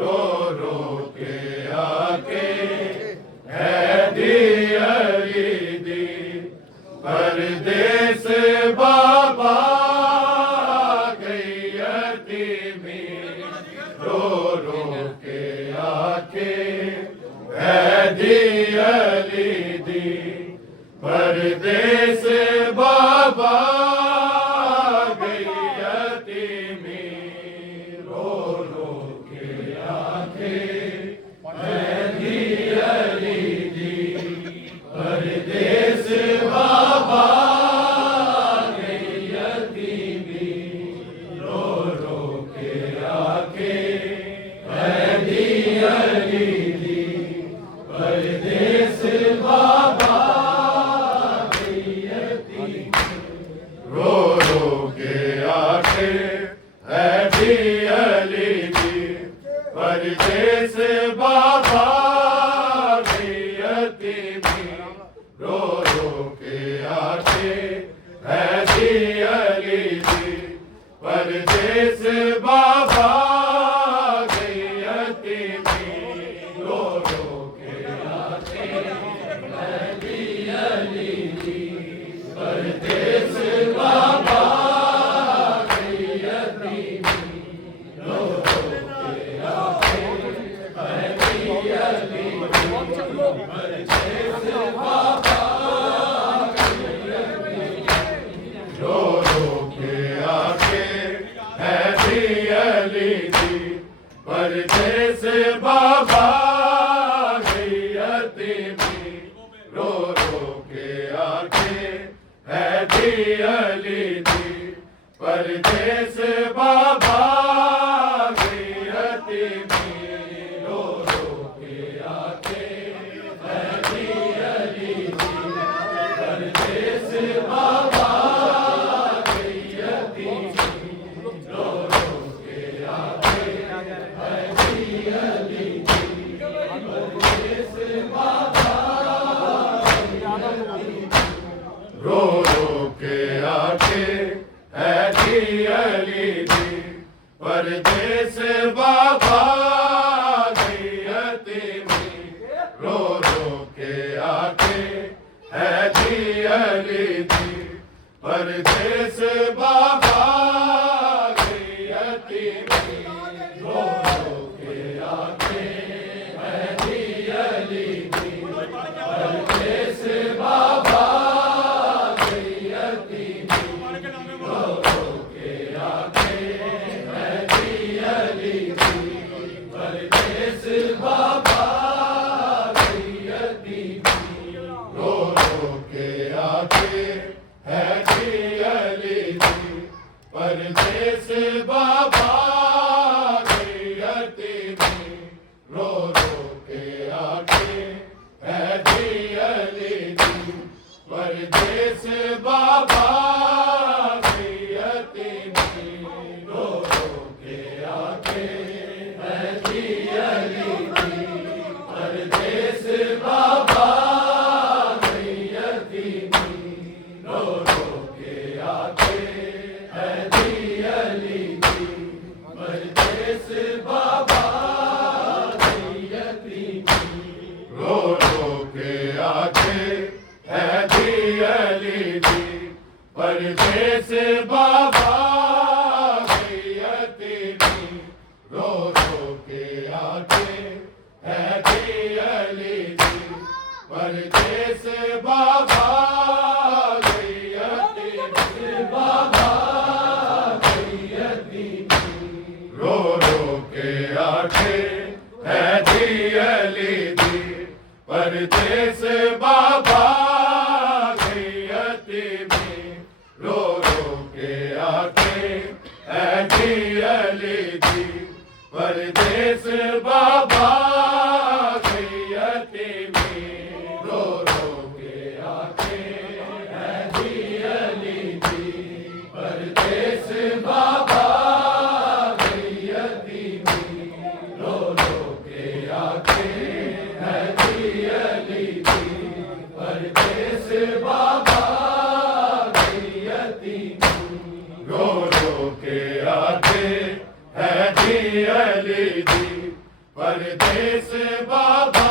रो रो के आके है दियली दी परदेस बाबा गई यतीमी रो रो के आके है दियली दी परदेस बाबा गई यतीमी रो रो के आके है दियली दी परदेस बाबा गई यतीमी रो रो के आके है दियली दी परदेस बाबा गई यतीमी रो रो के आके है दियली दी परदेस बाबा गई यतीमी रो रो के आके है दियली दी परदेस बाबा गई यतीमी रो रो के आके है दियली दी परदेस बाबा गई यतीमी रो रो के आके है दियली दी परदेस बाबा रो रो के आके है दियली दी परदेस बाबा गई यतीमी रो रो के आके है दियली दी परदेस बाबा गई यतीमी रो रो के आके है दियली दी परदेस बाबा गई यतीमी रो रो के आके है दियली दी परदेस बाबा रो रो के आके है दियली दी परदेस बाबा गई यतीमी रो रो के आके है दियली दी परदेस बाबा गई यतीमी रो रो के आके है दियली दी परदेस बाबा गई यतीमी रो रो के आके है दियली दी परदेस बाबा गई यतीमी रो रो के आके है दियली दी परदेस बाबा गई यतीमी रो रो के आके है दियली दी परदेस बाबा गई यतीमी रो रो के आके है दियली दी परदेस बाबा गई यतीमी रो रो के आके है दियली दी परदेस बाबा गई यतीमी रो रो के आके है दियली दी परदेस बाबा गई यतीमी रो रो के आके है दियली दी परदेस बाबा गई यतीमी बाबा गई यतीमी रो रो के आके है दियली दी परदेस बाबा गई यतीमी रो रो के आके है दियली दी परदेस बाबा गई यतीमी रो रो के आके है दियली दी परदेस बाबा गई यतीमी रो रो के आके है दियली दी परदेस बाबा गई यतीमी रो रो के आके है दी अली दी परदेस बाबा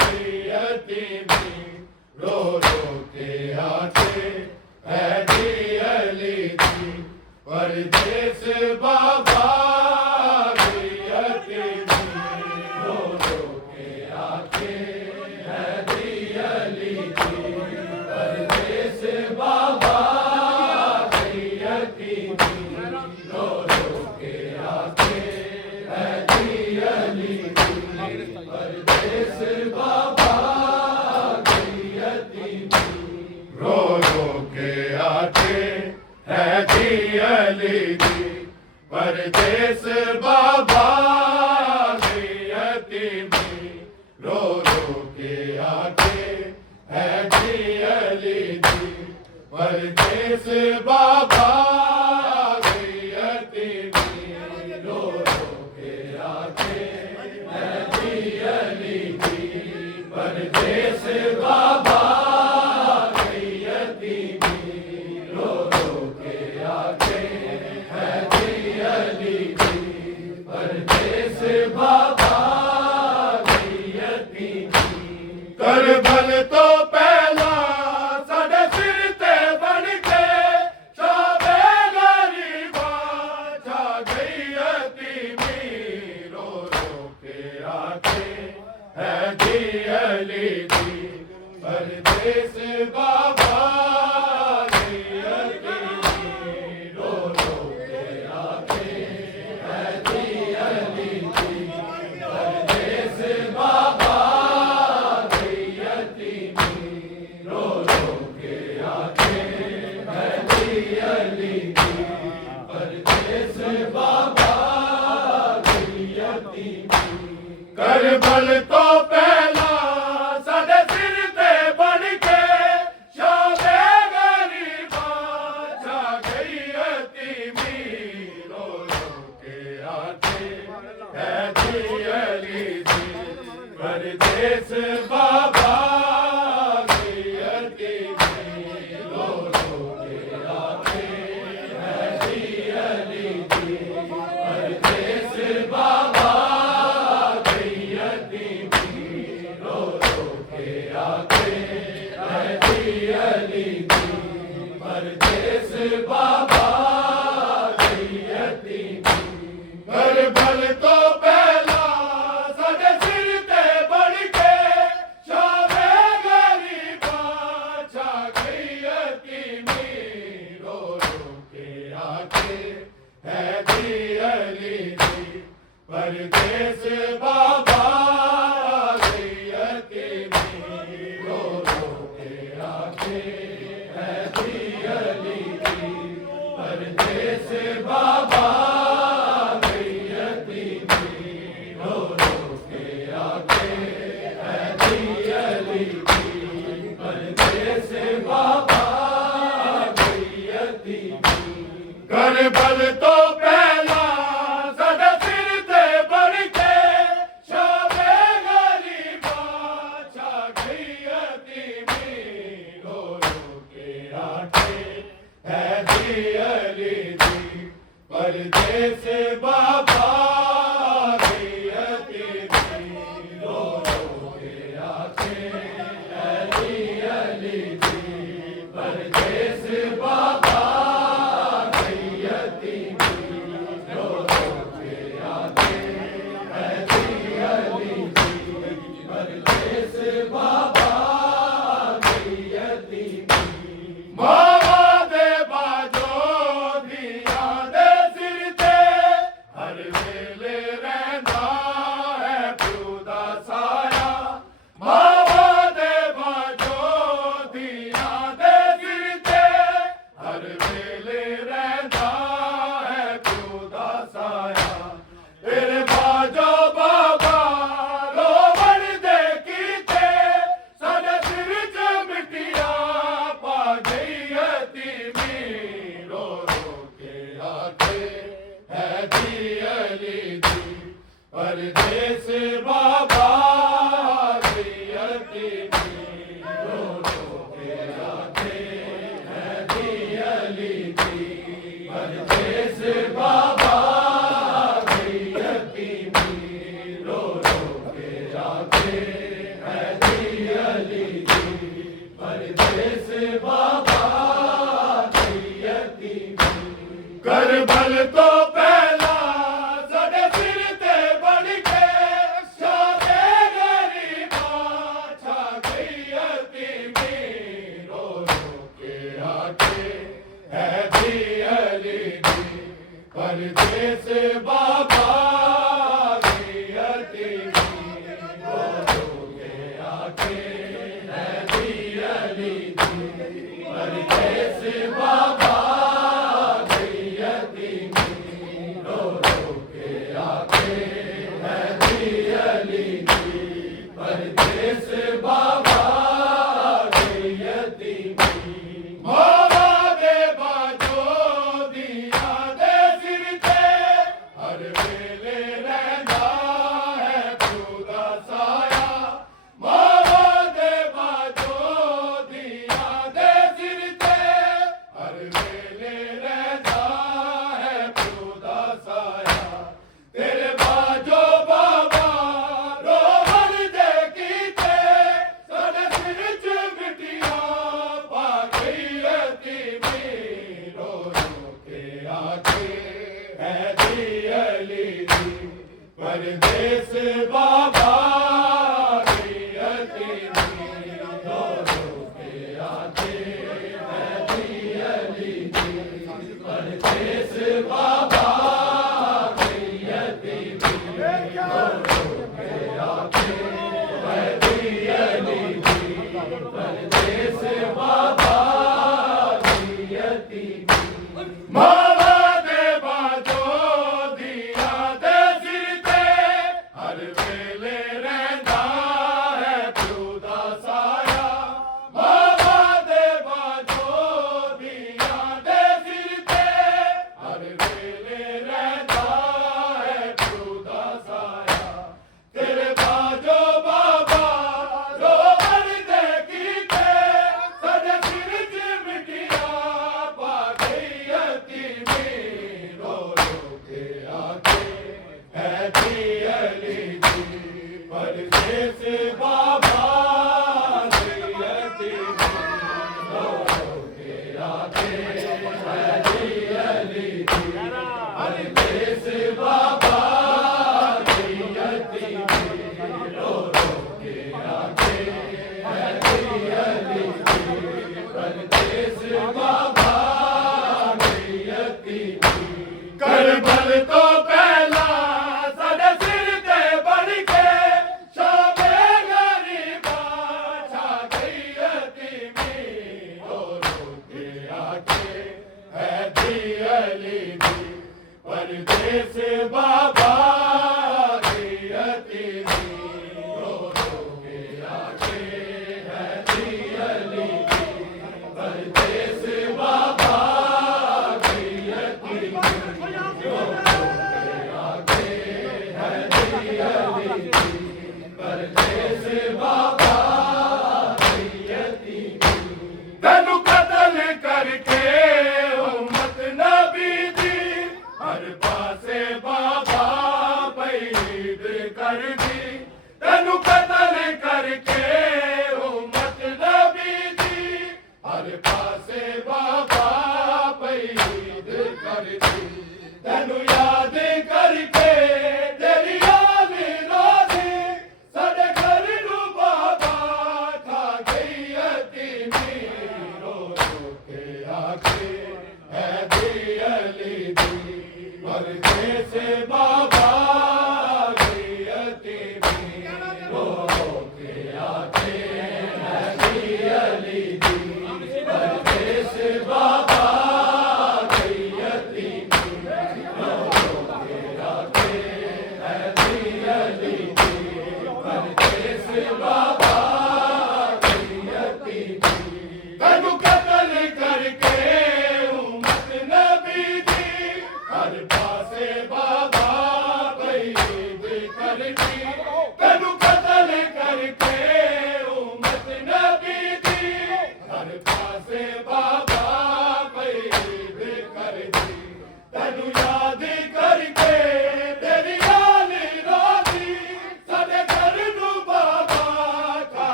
गई यतीमी रो रो के आके है दी अली दी परदेस बाबा गई यतीमी रो रो के आके है दी अली दी परदेस बाबा गई यतीमी रो रो के आके है दी अली दी परदेस बाबा गई यतीमी रो रो के आके है दी अली दी परदेस बाबा गई यतीमी रो रो के आके है दी अली दी परदेस बाबा गई यतीमी रो रो के आके है दी अली दी परदेस बाबा गई यतीमी रो रो के आके है दी अली दी परदेस बाबा गई यतीमी करबल तो पहला साडे सिर ते बन के शाबे गरीबा छा गई यतीमी रो रो के आके है दी अली दी परदेस बाबा गई यतीमी रो रो के आके है दी अली दी परदेस बाबा गई यतीमी रो रो के आके है दी अली दी परदेस बाबा गई यतीमी करबल तो पहला साडे सिर ते बन के शाबे गरीबा छा गई यतीमी रो रो के आके है दी अली दी परदेस बाबा गई यतीमी रो रो के आके है दी अली दी परदेस बाबा गई यतीमी रो रो के आके है दी अली दी परदेस बाबा गई यतीमी करबल तो पहला साडे सिर ते बन के शाबे गरीबा छा गई यतीमी रो रो के आके है दी अली दी परदेस बाबा गई यतीमी रो रो के आके है दी अली दी परदेस बाबा गई यतीमी रो रो के आके है दी अली दी परदेस बाबा गई यतीमी करबल तो पहला साडे सिर ते बन के शाबे गरीबा छा गई यतीमी रो रो के आके है दी अली दी परदेस बाबा गई यतीमी रो रो के आके है दी अली दी परदेस बाबा गई यतीमी रो रो के आके है दी अली दी परदेस बाबा गई यतीमी मावा दे बाजो दिया दे सिर ते हर वेले रहंदा है प्यो दा साया मावा दे बाजो दिया दे सिर ते हर वेले रहंदा है प्यो दा साया तेरे बाजो बाबा रोवण दे कीते साडे सिर च मिट्टिया पा गई यतीमी रो रो के आके है दी अली दी परदेस बाबा गई यतीमी रो रो के आके है दी अली दी परदेस बाबा परदेस बाबा के यतीमी मावा दे बाजो दिया दे सिर ते हर वेले रहंदा है खुदा साया मावा दे बाजो दिया दे सिर ते हर वेले रहंदा है खुदा साया तेरे बाजो बाबा परदेस बाबा की यतीमी रो रो के आते है दियली दी परदेस बाबा की यतीमी रो रो के आते है दियली दी परदेस बाबा की यतीमी मावा दे बाजो दिया दे हर वेले रहंदा है खुदा साया मावा दे बाजो दिया दे सिर ते हर वेले रहंदा है खुदा साया तेरे बाजो बाबा रोवन दे कीते सजे सिर च मिटिया पा गई यतीमी रो रो के आके है दियली परदेस बाबा की यतीमी रो रो के आते है दियली परदेस बाबा की यतीमी रो रो के आते है दियली परदेस बाबा की यतीमी करबल तो पहला साडे सिर ते बन के शामे गरीबा छा गई यतीमी रो रो के आके है दियली दी परदेस बाबा की यतीमी रो रो के आके है दियली दी परदेस बाबा की यतीमी रो रो के आके है दियली दी परदेस बाबा की यतीमी तैनू कतल करके उम्मत नबी दी हर पासे बाबा पईद कर दी तैनू कतल करके उम्मत नबी दी हर पासे बाबा पईद कर दी तैनू याद करके तेरी याद रोजी साडे घर नू बाबा खा गई यतीमी रो रो के आके है दियली दी परदेस बाबा की यतीमी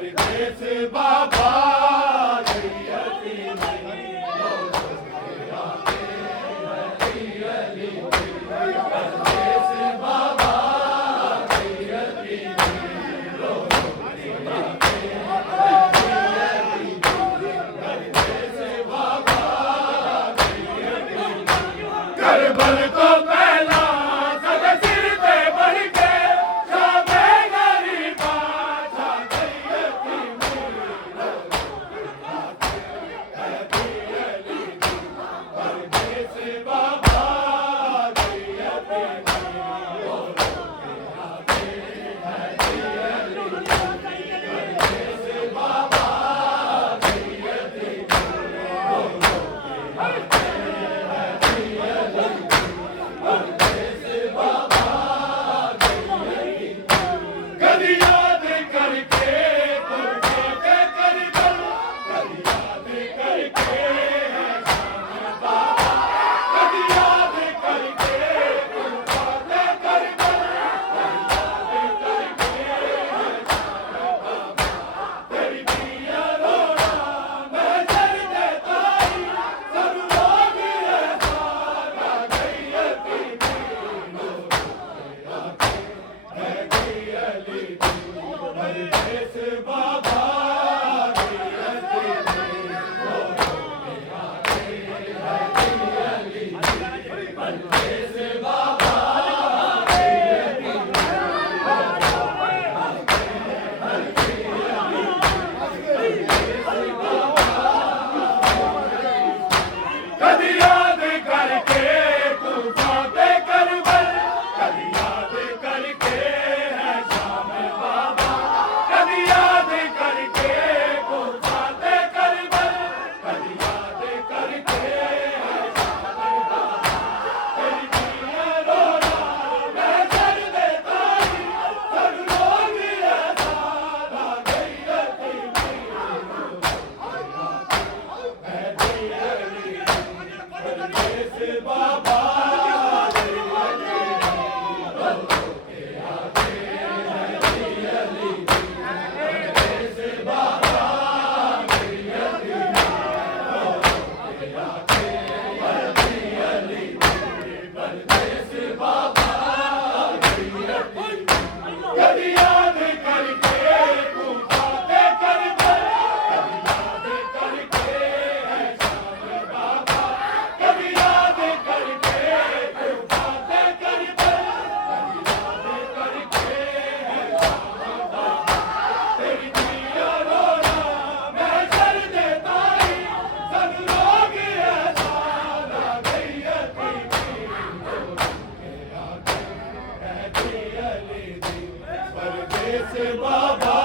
परदेस बाबा करबल को पहला सद सिर पे बढ़ के शामे गरीबा छा गई परदेस बाबा कभी याद करके कुर्बाते करबल कभी याद करके कभी याद करके कुर्बाते करबल तेरी पिया रोना मैं जल देता ही सब लोग ऐसा गई परदेस बाबा कभी याद करके कुर्बाते करबल कभी याद करके है शाम बाबा कभी याद करके कुर्बाते करबल कभी याद करके है शाम बाबा तेरी पिया रोना मैं जल देता ही सब लोग ऐसा गई परदेस बाबा कभी याद करके कुर्बाते करबल कभी याद करके है शाम बाबा कभी याद करके कुर्बाते करबल कभी याद करके है शाम बाबा तेरी पिया रोना मैं जल देता ही सब लोग ऐसा गई परदेस बाबा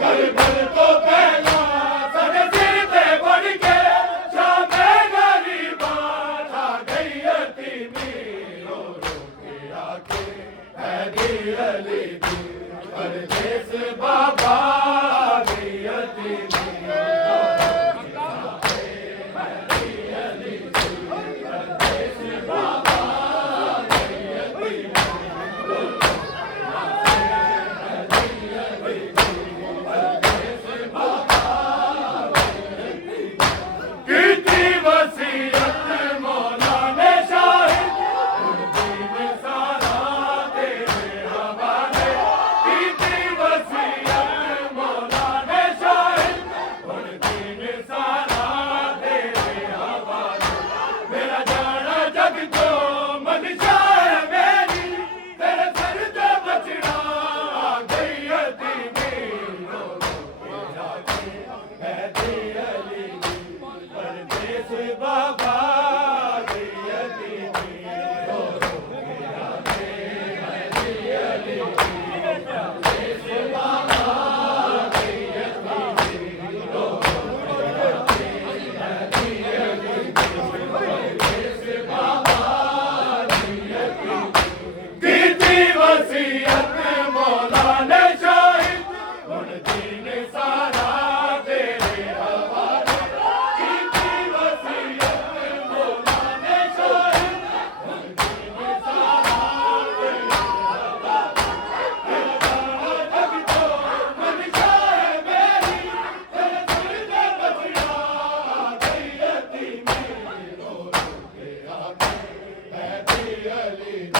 करबल को पहला सद सिर पे बढ़ के शामे गरीबा छा गई यतीमी रो रो के आके है दिल दी